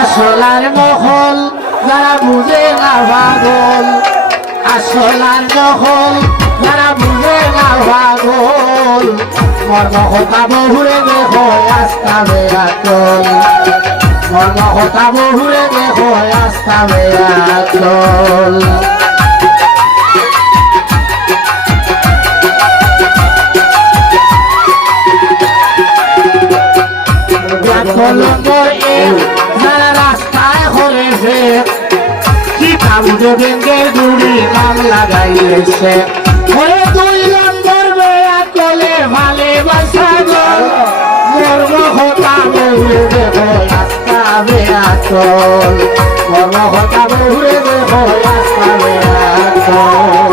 আসলার নকল যারা বুঝে না পাগল, আসলার নকল যারা বুঝে না পাগল, মর্ম কথা বহুরে দেখো আস্থা বেয়াতল, মর্ম কথা বহুরে দেখো আস্থা বেয়াতল। যারা রাস্তায় করেছে কিতাবুজে ব্যাংকের গুড়ি নাম লাগাইছে, ওরে 2 নম্বর বেয়া কলে ভালোবাসা গল, মর্ম কথা বহুরে দেখো আস্থা বেয়াতল, মর্ম কথা বহুরে দেখো আস্থা বেয়াতল।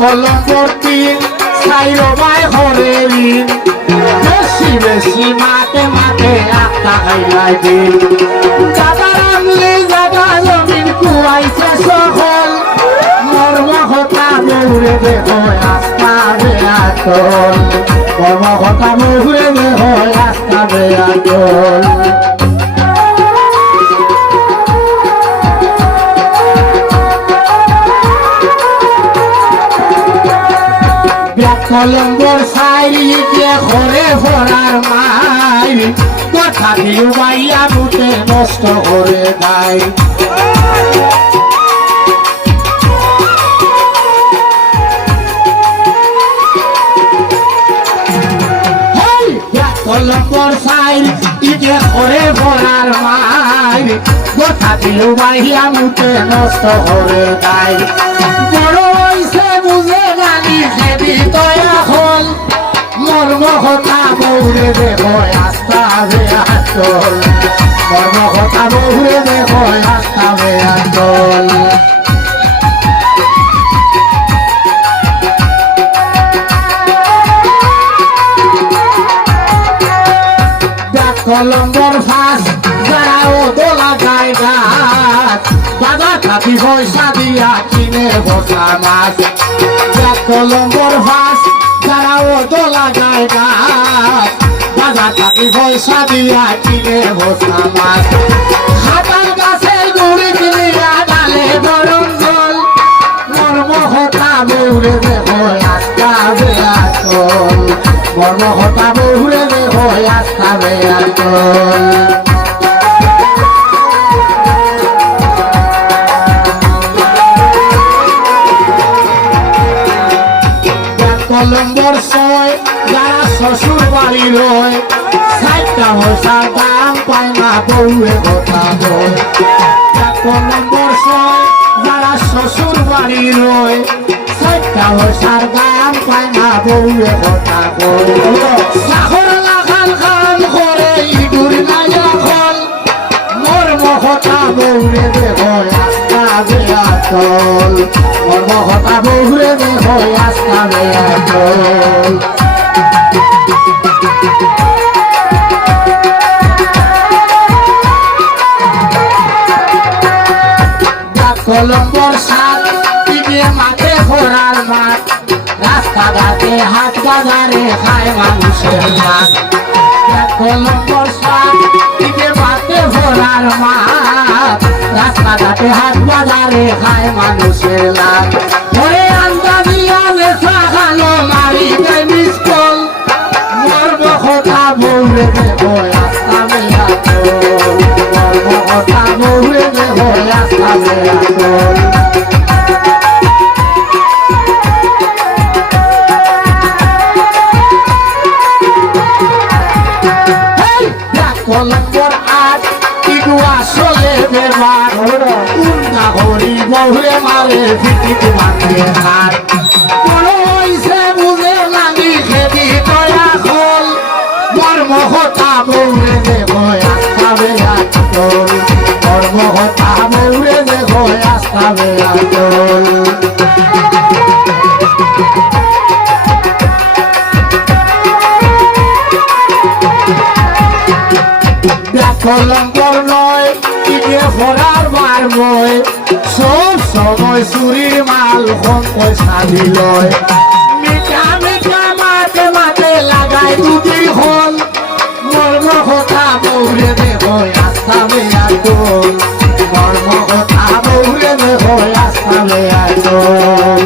কলম্বর 3 সাইরো বাই হরে ঋণ, বেশি বেশি মাঠে মাঠে আত্মা খাইলাই দিন, দাদার আমলে জাগা জমিন কুয়াইছে সকল, মর্ম কথা বহুরে দেখো আস্থা বেয়াতল, মর্ম কথা বহুরে দেখো আস্থা বেয়াতল। কলম্বর সাইরি যে ঘরে ভরার মাই, কথা দিও বাইয়া বুতে নষ্ট করে দেয়, কলম্বর সাইরি যে ঘরে ভরার মাই, কথা দিও বাইয়া বুতে নষ্ট করে দেয়, বড় হইছে বুঝে জানি সেদি দয়া হল, মর্ম কথা বহুরে দেখো আস্থা বেয়াতল, মর্ম কথা বহুরে দেখো আস্থা বেয়াতল। কলম্বর 5 যারা ও দোলা গায় গাছ, দাদা কাপি পয়সা দিয়া কিনে বসা মাছ, কলম্বর 5 যারা ও দোলা গায় গাছ, দাদা কাপি পয়সা দিয়া কিনে বসা মাছ, হাতার গাছের গুড়ি কিনিয়া ডালে গরম জল, মর্ম কথা বহুরে দেখো আস্থা বেয়াতল, মর্ম কথা বহুরে দেখো আস্থা বেয়াতল। কলম্বর 6 যারা শ্বশুর বাড়ি রয়, 60টা পয়সার দাম পায় না বউয়ে কথা বল, কলম্বর 6 যারা শ্বশুর বাড়ি রয়, 60টা পয়সার দাম পায় না বউয়ে কথা বল, সাহর লাখান খান করে ইঁদুর নাইয়া খল, মর্ম কথা বউরে দেখো আস্থা বেয়াতল, মর্ম কথা বউরে দেখো আস্থা বেয়াতল। কলম্বর 7 দিকে মাঠে ঘোরার মাঠ, রাস্তাঘাটে হাট বাজারে খায় মানুষের মাঠ, কলম্বর 7 দিকে মাঠে ঘোরার মাঠ, রাস্তাঘাটে হাট বাজারে খায় মানুষের লাভ, ওরে আন্দাজি আনে খালো মারি দেয় মিসকল, মর্ম কথা বহুরে দেখো আস্থা বেয়াতল, মর্ম কথা বহুরে দেখো আস্থা বেয়াতল। কলম্বর 8 ইগু আসলে বেমার, উন্না হরি বহুরে মারে ফিটিতে মাঠে হাট, বড় হইছে বুঝে লাগি খেদি দয়া খল, মর্ম কথা বহুরে দেখো আস্থা বেয়াতল, মর্ম কথা বহুরে দেখো আস্থা বেয়াতল। কলম্বর 9 ইগে ফরার মারবই, সব সময় চুরির মাল কোন পয়সা দিলয় মিঠা মিঠা মাঠে মাঠে লাগাই দুটি হল মর্ম কথা বৌরে দেখো আস্তাবে আইতল মর্ম কথা বৌরে দেখো আস্তাবে আইতল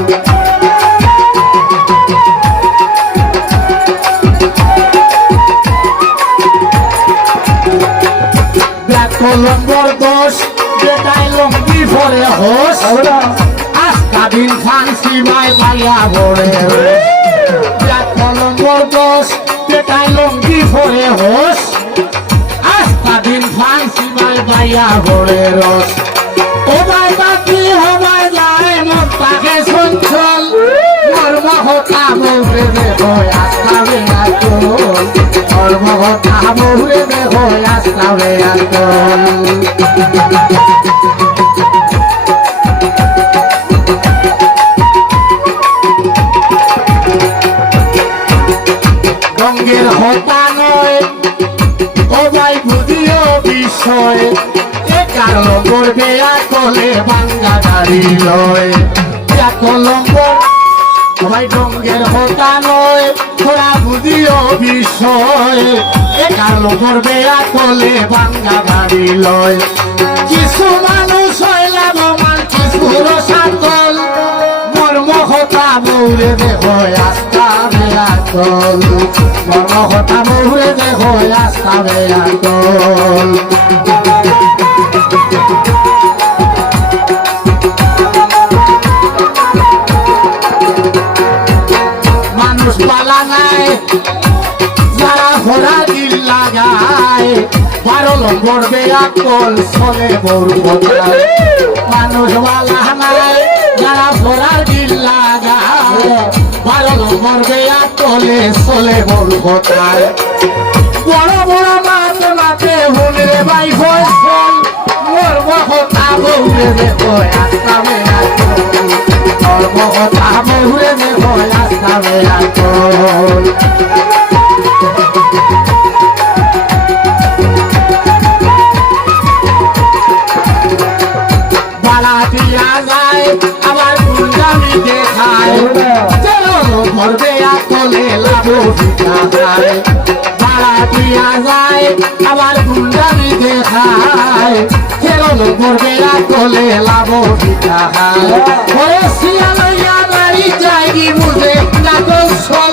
নম্বর 10 যেটাই লঙ্গি ভরে হোস আস্তা দিন ফান্সি বাই বাইয়া ভরে নম্বর 10 যেটাই লঙ্গি ভরে হোস আস্তা দিন ফান্সি বাই বাইয়া ভরে রস ও বাই বাকি হবাই যায় মন তাকে সঞ্চল মর্ম হতা বৌরে দেখো আস্তাবে আইতল মর্ম হতা বৌরে দেখো আস্তাবে আইতল রঙ্গের হতা নয় ও ভাই বুঝিও বিষয় এ কারণ করবে আকলে বাঙ্গা গাড়ি লয় এত লম্বর ভাই রঙ্গের হতা নয় তোরা বুঝিও বিষয় এ কারণ করবে আকলে বাঙ্গা গাড়ি লয় কিছু মানুষ হয় লাভবান কিছু রসাতল মর্ম হতা বৌরে দেখো আস্তাবে আইতল মর্ম হতা বৌরে দেখো আস্তাবে আইতল মানুষ পালা নাই যারা ঘোড়া দিল লাগায় 12 নম্বর বেয়াকল চলে বড় কথায় মানুষ পালা নাই যারা ঘোড়ার দিল লাগায় 12 নম্বর বেয়াকলে চলে বড় কথায় বড় বড় মাঠে মাঠে হুনরে বাই ফসল মর্ম কথা বৌরে দেখো আস্তাবে আইতল মর্ম কথা বৌরে দেখো আস্তাবে আইতল বালা দিয়া যায় আবার গুন্ডামি দেখায় চলো মরবে আকলে লাভ ভিটা যায় বালা দিয়া যায় আবার গুন্ডামি দেখায় চলো মরবে আকলে লাভ ভিটা হয় শিয়ালইয়া বাড়ি যাই বুঝে না কৌশল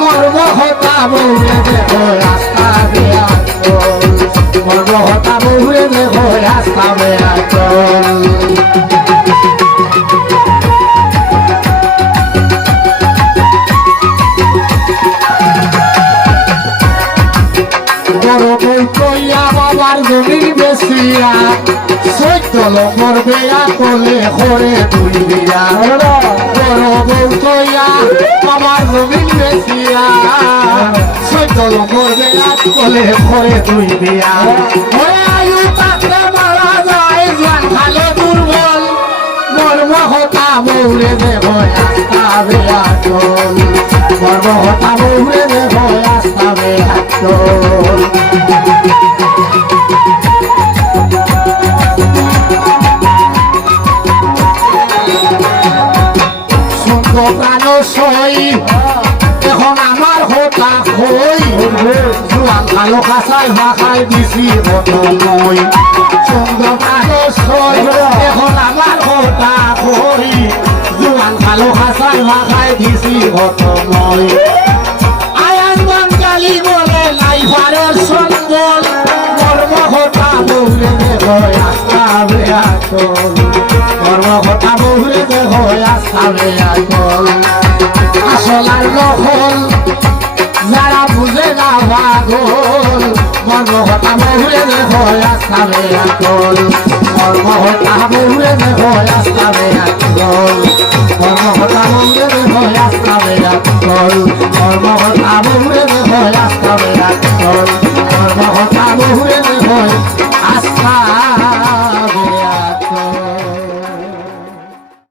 মর্ম হতা বৌরে দেখো আস্তাবে আইতল মর্ম হতা বৌরে দেখো আস্তাবে আইতল বড় বই কইয়া বাবার জমির বেশিয়া 14 নম্বর বেয়াকলে করে দুই দিয়া বড় বউ কইয়া বাবার জমির বেশিয়া 14 নম্বর বেয়াকলে করে দুই দিয়া ওরে আয়ু তাকে মারা যায় জোয়ান খালে দুর্বল মর্ম হতা বৌরে দেখো আস্তাবে আইতল মর্ম হতা বৌরে দেখো আস্তাবে আইতল প্রাণ সই এখন আমার হতা হই জোয়ান ভালো কাঁচাই ভাষায় দিছি মই সুন্দর প্রাণ সই এখন আমার হতা হই জোয়ান ভালো কাঁচাই ভাষায় দিছি মই আয়ান বাঙালি বলে নাই পারের সম্বল মর্ম হতা বৌরে দেখো আস্তাবে আইতল মর্ম হতা বৌরে দেখো আস্তাবে আইতল আসল আর নকল যারা বুঝে না পাগল মর্ম হতা বৌরে দেখো আস্তাবে আইতল মর্ম হতা বৌরে দেখো আস্তাবে আইতল মর্ম হতা বৌরে দেখো আস্তাবে আইতল মর্ম হতা বৌরে দেখো আস্তাবে আইতল মর্ম হতা বৌরে দেখো